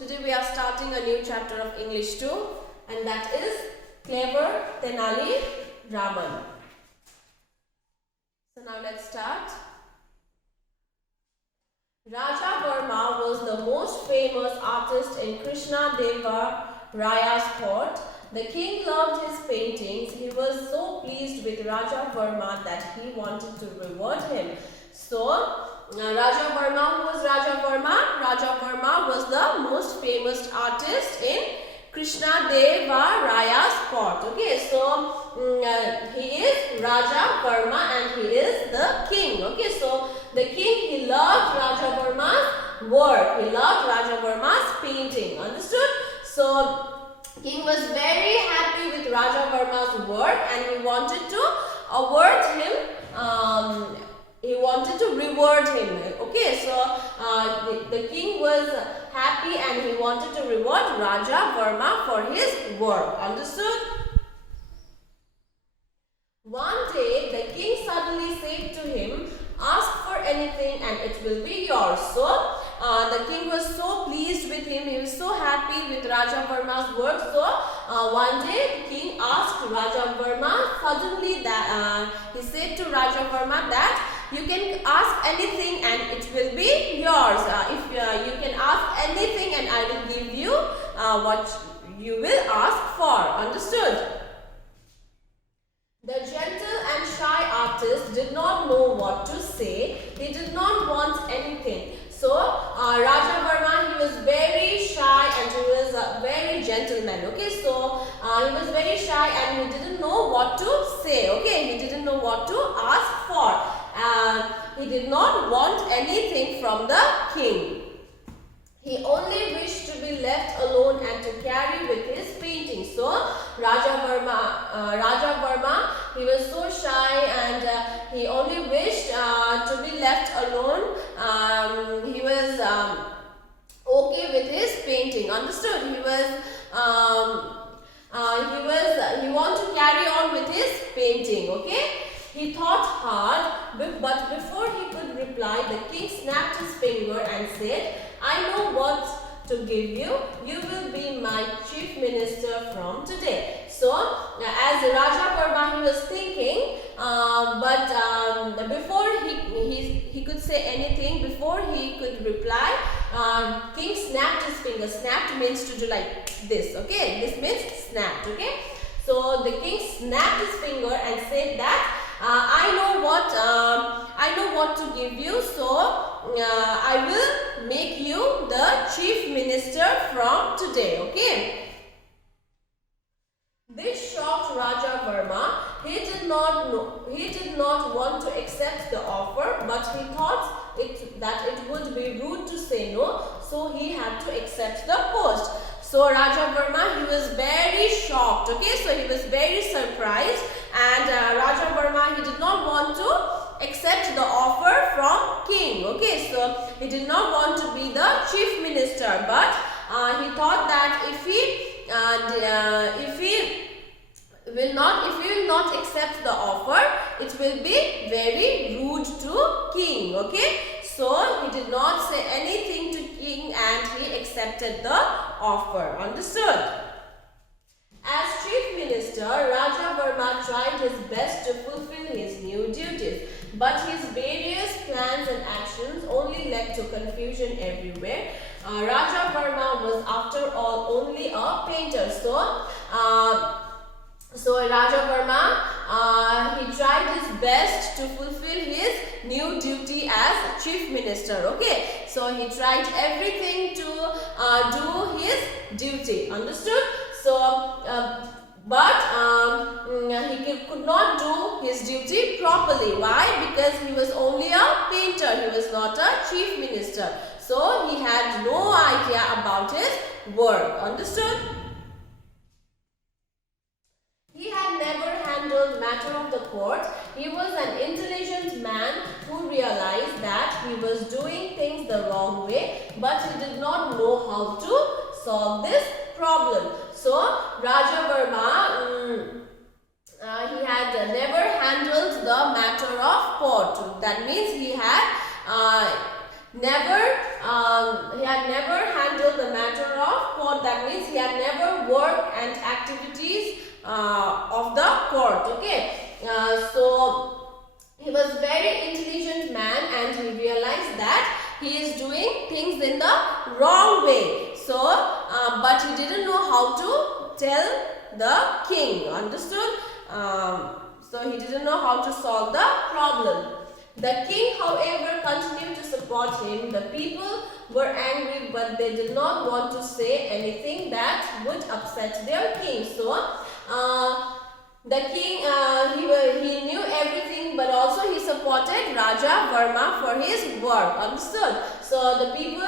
Today we are starting a new chapter of English 2 and that is Clever Tenali Raman. So now let's start. Raja Verma was the most famous artist in Krishna Deva Raya's court. The king loved his paintings. He was so pleased with Raja Verma that he wanted to reward him. So Raja Verma, who was Raja Verma? Raja Verma was the most famous artist in Krishna Deva Raya's court. Okay, so he is Raja Verma and he is the king. Okay, so the king, he loved Raja Verma's work. He loved Raja Verma's painting. Understood? So king was very happy with Raja Verma's work and he wanted to award him. He wanted to reward him. Okay, so the king was happy and he wanted to reward Raja Verma for his work. Understood? One day the king suddenly said to him, "Ask for anything and it will be yours." So the king was so pleased with him. He was so happy with Raja Verma's work. So one day the king asked Raja Verma suddenly that he said to Raja Verma that you can ask anything and it will be yours. If you can ask anything and I will give you what you will ask for. Understood? The gentle and shy artist did not know what to say. He did not want anything. So Raja Verma, he was very shy and he was a very gentleman. Okay, so he was very shy and he didn't know what to say. Okay, he didn't know what to ask for. He did not want anything from the king. He only wished to be left alone and to carry with his painting. So Raja Verma, he was so shy and he only wished to be left alone. He was okay with his painting. Understood? He wanted to carry on with his painting. Okay. He thought hard, but before he could reply, the king snapped his finger and said, "I know what to give you. You will be my chief minister from today." So, as Raja Verma, he was thinking, but before he could say anything, before he could reply, king snapped his finger. Snapped means to do like this. Okay, this means snapped. Okay, so the king snapped his finger and said that, I know what to give you, so I will make you the chief minister from today. Okay. This shocked Raja Verma. He did not want to accept the offer, but he thought that it would be rude to say no, so he had to accept the post. So Raja Verma, he was very shocked. Okay, so he was very surprised, and Raja Verma, he did not want to accept the offer from king. Okay, so he did not want to be the chief minister, but he thought that if he will not accept the offer, it will be very rude to king. Okay, so he did not say anything to king and he accepted the offer. Understood? As chief minister, Raja Verma tried his best to fulfill his new duties, but his various plans and actions only led to confusion everywhere. Raja Verma was after all only a painter. So Raja Verma, he tried his best to fulfill his new duty as chief minister. Okay, so he tried everything to do his duty. Understood? So, but he could not do his duty properly. Why? Because he was only a painter. He was not a chief minister. So he had no idea about his work. Understood? He had never handled matter of the court. He was an intelligent man who realized that he was doing things the wrong way, but he did not know how to solve this problem. So Raja Verma, he had never handled the matter of court. That means he had never handled the matter court. That means he had never worked and activities of the court. Okay, so he was very intelligent man, and he realized that he is doing things in the wrong way. So, but he didn't know how to tell the king. Understood? So he didn't know how to solve the problem. The king, however, continued to support him. The people were angry, but they did not want to say anything that would upset their king. So, the king, he knew everything, but also he supported Raja Varma for his work. Understood? So the people,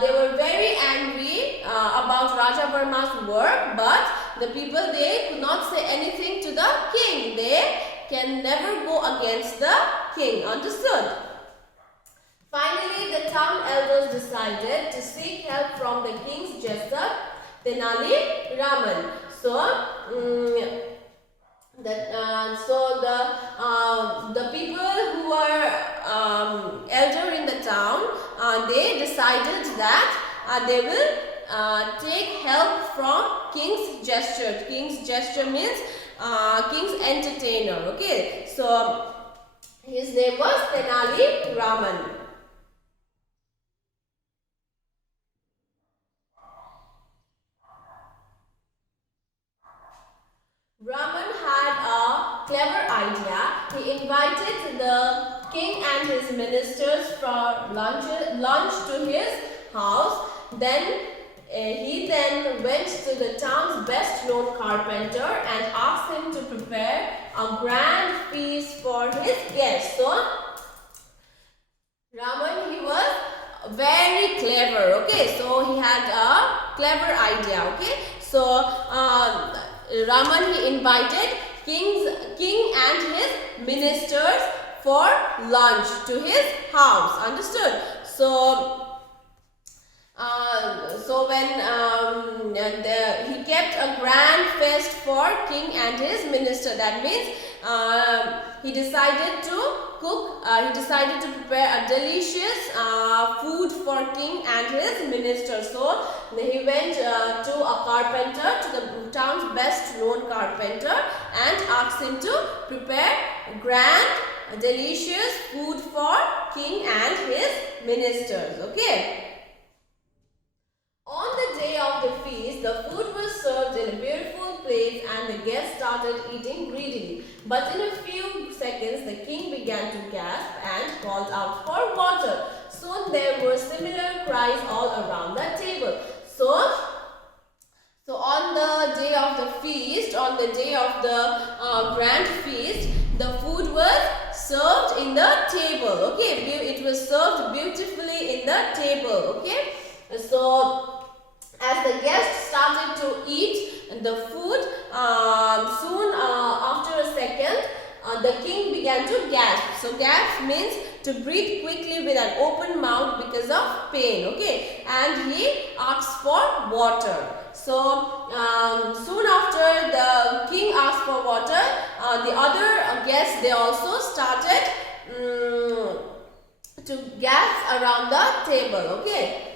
they were very angry about Raja Varma's work, but the people, they could not say anything to the king. They can never go against the king. Understood? Finally, the town elders decided to seek help from the king's jester, Tenali Raman. So, the people who were elder in the town, they decided that they will take help from king's jester. King's jester means king's entertainer. Okay, so his name was Tenali Raman. Raman had a clever idea. He invited the king and his ministers for lunch to his house. Then he went to the town's best known carpenter and asked him to prepare a grand feast for his guests. So Raman, he was very clever. Okay, so he had a clever idea. Okay, so Raman, he invited king and his ministers for lunch to his house. Understood? So when he kept a grand feast for king and his minister. That means he decided to cook. He decided to prepare a delicious food for king and his minister. So he went to a carpenter, to the town's best known carpenter, and asked him to prepare grand, delicious food for king and his ministers. Okay. On the day of the feast, the food was served in a beautiful plate and the guests started eating greedily. But in a few seconds, the king began to gasp and called out for water. Soon there were similar cries all around the table. So on the day of the feast, on the day of the grand feast, the food was served in the table. Okay, it was served beautifully in the table. Okay, so as the guests started to eat the food, soon after a second, the king began to gasp. So gasp means to breathe quickly with an open mouth because of pain. Okay, and he asked for water. So soon after the king asked for water, the other guests, they also started to gasp around the table. Okay.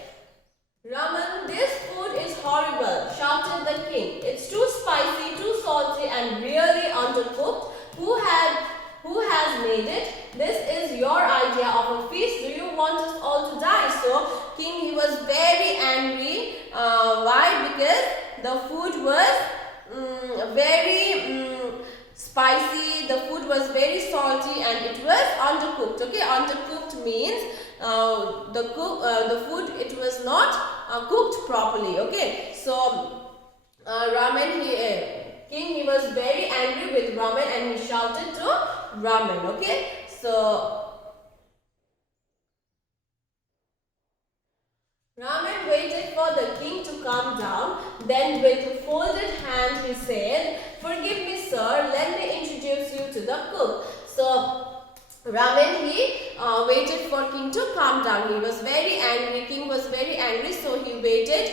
Raman, this food is horrible, shouted the king. It's too spicy, too salty and really undercooked. Who has made it? This is your idea of a feast. Do you want us all to die? So king, he was very angry. Why? Because the food was very spicy, the food was very salty and it was undercooked. Okay, undercooked means the food, it was not cooked properly. Okay, so Raman, king, he was very angry with Raman and he shouted to Raman. Okay, so Raman waited for the king to calm down. Then with folded hand he said, "Forgive me, sir, let me introduce you to the cook." So Raman, he waited for king to calm down. He was very angry. King was very angry, so he waited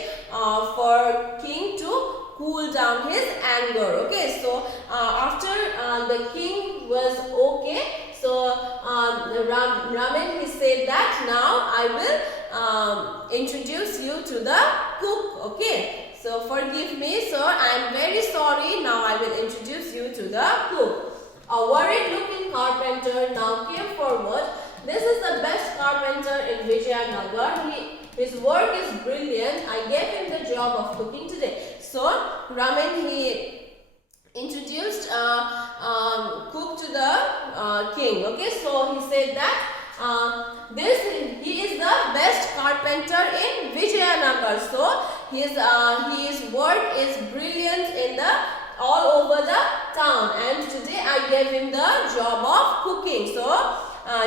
for king to cool down his anger. Okay, so after the king was okay, so Raman, he said that now I will introduce you to the cook. Okay, so forgive me, sir. I am very sorry. Now I will introduce you to the cook. A worried-looking carpenter now came forward. This is the best carpenter in Vijayanagar. His work is brilliant. I gave him the job of cooking today. So Raman, he introduced cook to the king. Okay, so he said that he is the best carpenter in Vijayanagar. So his work is brilliant in all over the town, and today I gave him the job of cooking. So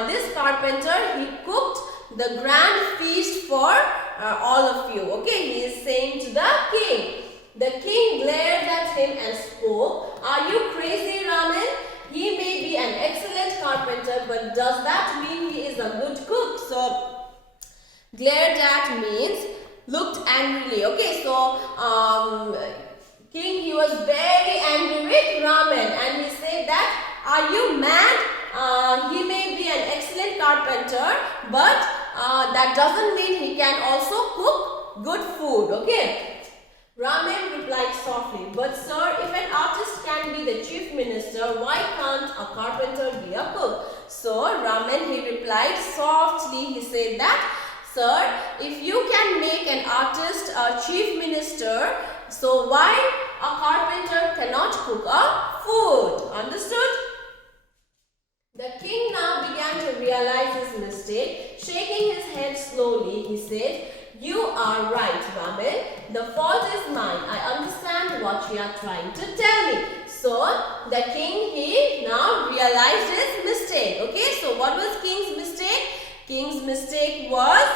this carpenter, he cooked the grand feast for all of you. Okay, he is saying to the king. The king glared at him and spoke, "Are you crazy, Raman? He may be an excellent carpenter, but does that mean he is a good cook?" So glared at means looked angrily. Okay, so king, he was very angry with Raman, and he said that, "Are you mad? He may be an excellent carpenter, but that doesn't mean he can also cook good food." Okay. Raman replied softly, "But sir, if an artist can be the chief minister, why can't a carpenter be a cook?" So Raman, he replied softly. He said that, "Sir, if you can make an artist a chief minister, so why a carpenter cannot cook a food?" Understood? The king now began to realize his mistake. Shaking his head slowly, he said, "You are right, Raman. The fault is mine. I understand what you are trying to tell me." So the king, he now realized his mistake. Okay, so what was king's mistake? King's mistake was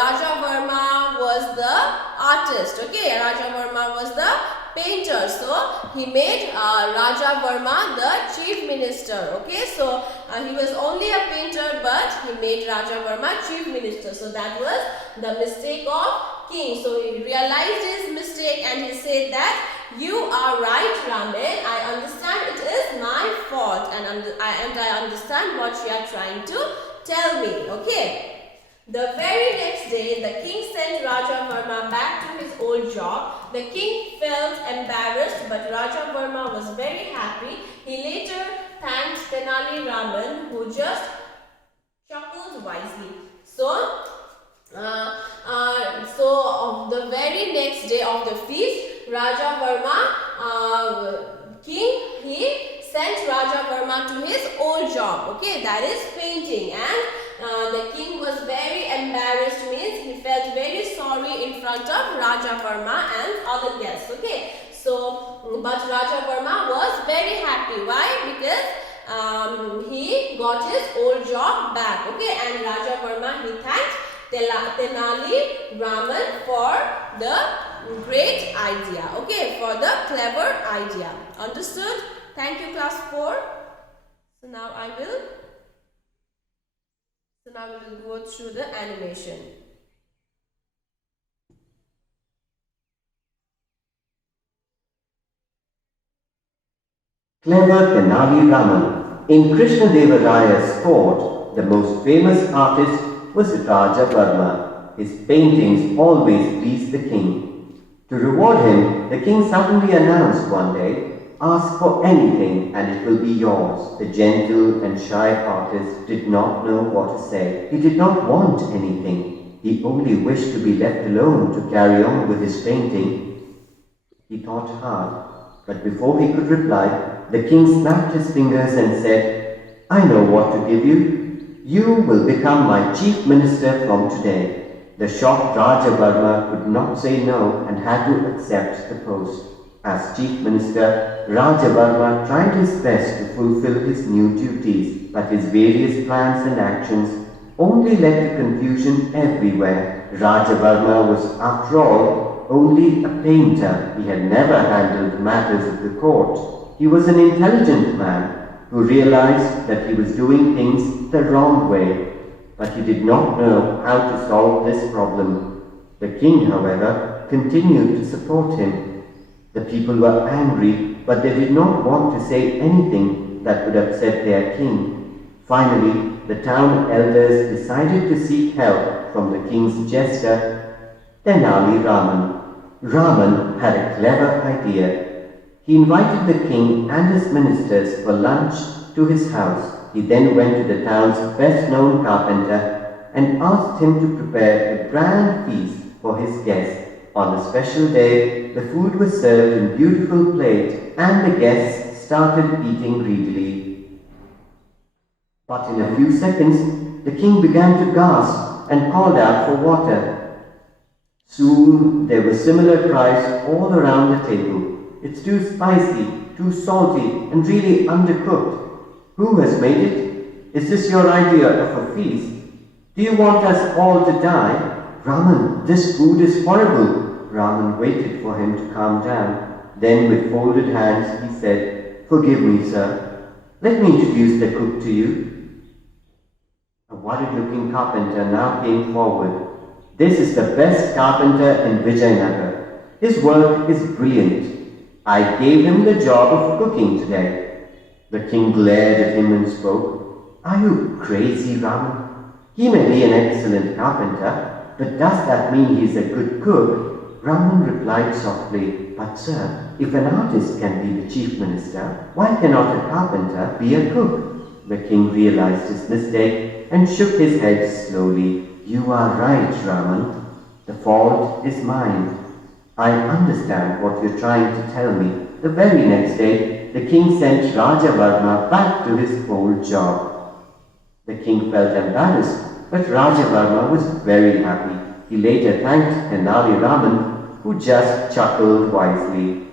Raja Varma was the artist. Okay, Raja Varma was the painter. So he made Raja Varma the chief minister. Okay, so he was only a painter, but he made Raja Varma chief minister. So that was the mistake of king. So he realized his mistake and he said that, "You are right, Raman. I understand it is my fault, and I understand what you are trying to tell me." Okay. The very next day, the king sent Raja Varma back to his old job. The king felt embarrassed, but Raja Varma was very happy. He later thanked Tenali Raman, who just chuckled wisely. So the very next day of the feast, Raja Varma, king, he sent Raja Varma to his old job. Okay, that is painting, and the king was very embarrassed, means he felt very sorry in front of Raja Varma and other guests. Okay, so but Raja Varma was very happy. Why? Because he got his old job back. Okay, and Raja Varma, he thanked Tenali Raman for the great idea. Okay, for the clever idea. Understood? Thank you, class 4. So now we will go through the animation. Clever Tenali Raman. In Krishna Deva Raya's court, the most famous artist was Raja Varma. His paintings always pleased the king. To reward him, the king suddenly announced one day, "Ask for anything and it will be yours." The gentle and shy artist did not know what to say. He did not want anything. He only wished to be left alone to carry on with his painting. He thought hard, but before he could reply, the king snapped his fingers and said, "I know what to give you. You will become my chief minister from today." The shocked Raja Varma could not say no and had to accept the post. As chief minister, Raja Varma tried his best to fulfill his new duties, but his various plans and actions only led to confusion everywhere. Raja Varma was, after all, only a painter. He had never handled matters of the court. He was an intelligent man who realized that he was doing things the wrong way, but he did not know how to solve this problem. The king, however, continued to support him. The people were angry, but they did not want to say anything that would upset their king. Finally, the town elders decided to seek help from the king's jester, Tenali Raman. Raman had a clever idea. He invited the king and his ministers for lunch to his house. He then went to the town's best-known carpenter and asked him to prepare a grand feast for his guests. On a special day, the food was served in beautiful plates and the guests started eating greedily. But in a few seconds, the king began to gasp and called out for water. Soon there were similar cries all around the table. It's too spicy, too salty, and really undercooked. Who has made it? Is this your idea of a feast? Do you want us all to die? Raman, this food is horrible. Raman waited for him to calm down. Then with folded hands he said, "Forgive me, sir. Let me introduce the cook to you." A worried-looking carpenter now came forward. "This is the best carpenter in Vijayanagar. His work is brilliant. I gave him the job of cooking today." The king glared at him and spoke. "Are you crazy, Raman? He may be an excellent carpenter, but does that mean he is a good cook?" Raman replied softly, "But sir, if an artist can be the chief minister, why cannot a carpenter be a cook?" The king realized his mistake and shook his head slowly. "You are right, Raman. The fault is mine. I understand what you're trying to tell me." The very next day, the king sent Rajavarma back to his old job. The king felt embarrassed, but Rajavarma was very happy. He later thanked Tenali Raman, who just chuckled wisely.